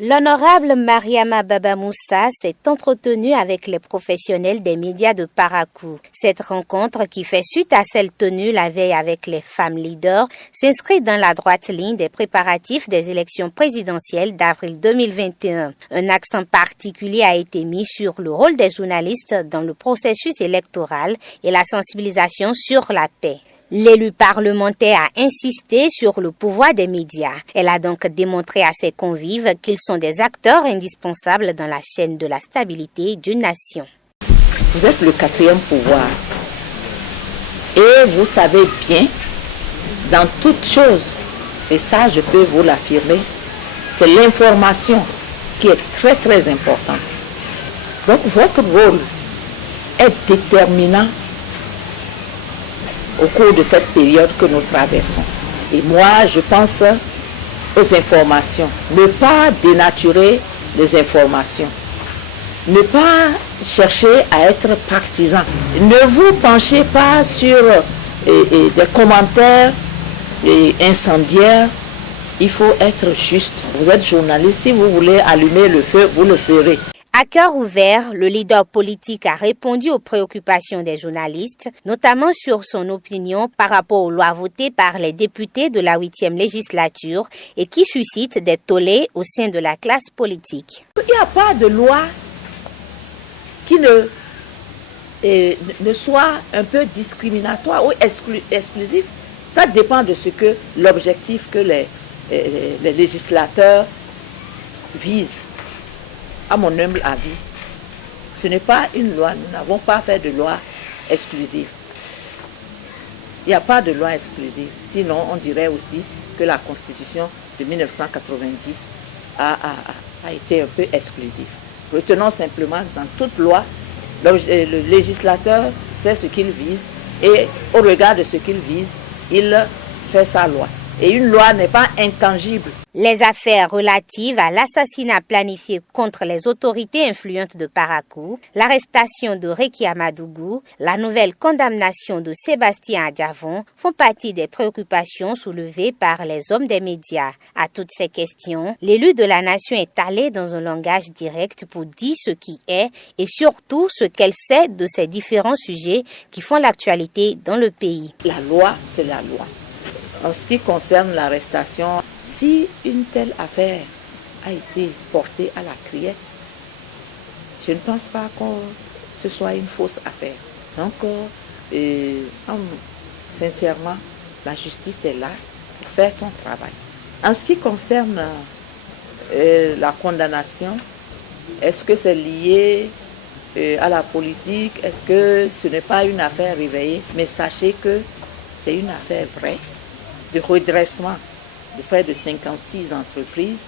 L'honorable Mariama Baba Moussa s'est entretenue avec les professionnels des médias de Parakou. Cette rencontre, qui fait suite à celle tenue la veille avec les femmes leaders, s'inscrit dans la droite ligne des préparatifs des élections présidentielles d'avril 2021. Un accent particulier a été mis sur le rôle des journalistes dans le processus électoral et la sensibilisation sur la paix. L'élu parlementaire a insisté sur le pouvoir des médias. Elle a donc démontré à ses convives qu'ils sont des acteurs indispensables dans la chaîne de la stabilité d'une nation. Vous êtes le quatrième pouvoir et vous savez bien, dans toute chose, et ça je peux vous l'affirmer, c'est l'information qui est très très importante. Donc votre rôle est déterminant au cours de cette période que nous traversons. Et moi, je pense aux informations. Ne pas dénaturer les informations. Ne pas chercher à être partisan. Ne vous penchez pas sur des commentaires incendiaires. Il faut être juste. Vous êtes journaliste, si vous voulez allumer le feu, vous le ferez. À cœur ouvert, le leader politique a répondu aux préoccupations des journalistes, notamment sur son opinion par rapport aux lois votées par les députés de la 8e législature et qui suscitent des tollés au sein de la classe politique. Il n'y a pas de loi qui ne soit un peu discriminatoire ou exclusif. Ça dépend de ce que l'objectif que les législateurs visent. À mon humble avis, ce n'est pas une loi, nous n'avons pas fait de loi exclusive. Il n'y a pas de loi exclusive, sinon on dirait aussi que la Constitution de 1990 a été un peu exclusive. Retenons simplement dans toute loi, le législateur sait ce qu'il vise et au regard de ce qu'il vise, il fait sa loi. Et une loi n'est pas intangible. Les affaires relatives à l'assassinat planifié contre les autorités influentes de Parakou, l'arrestation de Reki Amadougou, la nouvelle condamnation de Sébastien Adjavon font partie des préoccupations soulevées par les hommes des médias. À toutes ces questions, l'élu de la nation est allé dans un langage direct pour dire ce qui est et surtout ce qu'elle sait de ces différents sujets qui font l'actualité dans le pays. La loi, c'est la loi. En ce qui concerne l'arrestation, si une telle affaire a été portée à la criette, je ne pense pas que ce soit une fausse affaire. Donc, sincèrement, la justice est là pour faire son travail. En ce qui concerne la condamnation, est-ce que c'est lié à la politique? Est-ce que ce n'est pas une affaire réveillée? Mais sachez que c'est une affaire vraie, de redressement de près de 56 entreprises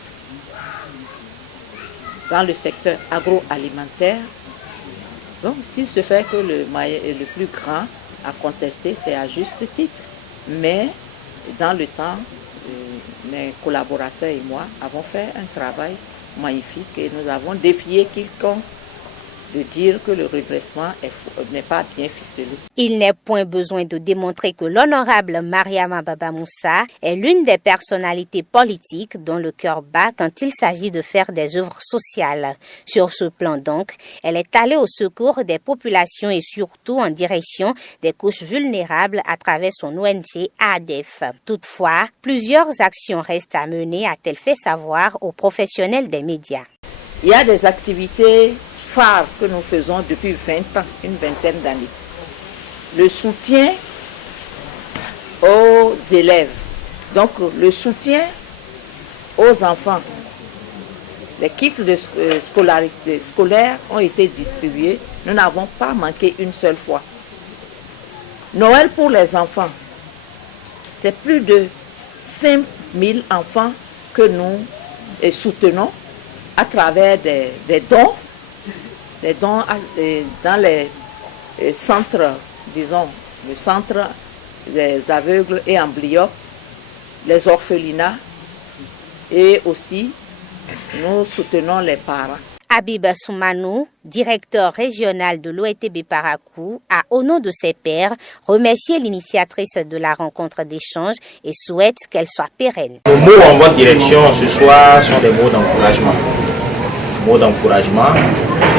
dans le secteur agroalimentaire. Donc, s'il se fait que le plus grand à contester, c'est à juste titre. Mais dans le temps, mes collaborateurs et moi avons fait un travail magnifique et nous avons défié quiconque de dire que le redressement n'est pas bien ficelé. Il n'est point besoin de démontrer que l'honorable Mariama Baba Moussa est l'une des personnalités politiques dont le cœur bat quand il s'agit de faire des œuvres sociales. Sur ce plan donc, elle est allée au secours des populations et surtout en direction des couches vulnérables à travers son ONG ADEF. Toutefois, plusieurs actions restent à mener, a-t-elle fait savoir aux professionnels des médias. Il y a des activités phares que nous faisons depuis 20 ans, une vingtaine d'années. Le soutien aux élèves, donc le soutien aux enfants. Les kits de scolarité scolaires ont été distribués. Nous n'avons pas manqué une seule fois. Noël pour les enfants, c'est plus de 5000 enfants que nous soutenons à travers des dons dans les centres, disons, le centre des aveugles et amblyopes, les orphelinats et aussi nous soutenons les parents. Habib Soumanou, directeur régional de l'OETB Parakou, a, au nom de ses pairs, remercié l'initiatrice de la rencontre d'échange et souhaite qu'elle soit pérenne. Les mots en votre direction ce soir sont des mots d'encouragement. Mots d'encouragement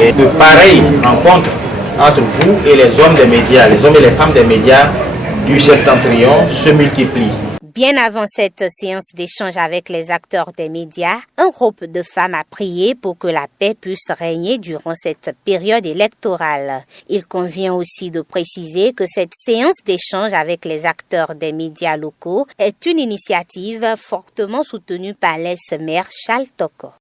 et de pareilles rencontres entre vous et les hommes des médias, les hommes et les femmes des médias du septentrion se multiplient. Bien avant cette séance d'échange avec les acteurs des médias, un groupe de femmes a prié pour que la paix puisse régner durant cette période électorale. Il convient aussi de préciser que cette séance d'échange avec les acteurs des médias locaux est une initiative fortement soutenue par l'ex-maire Charles Toko.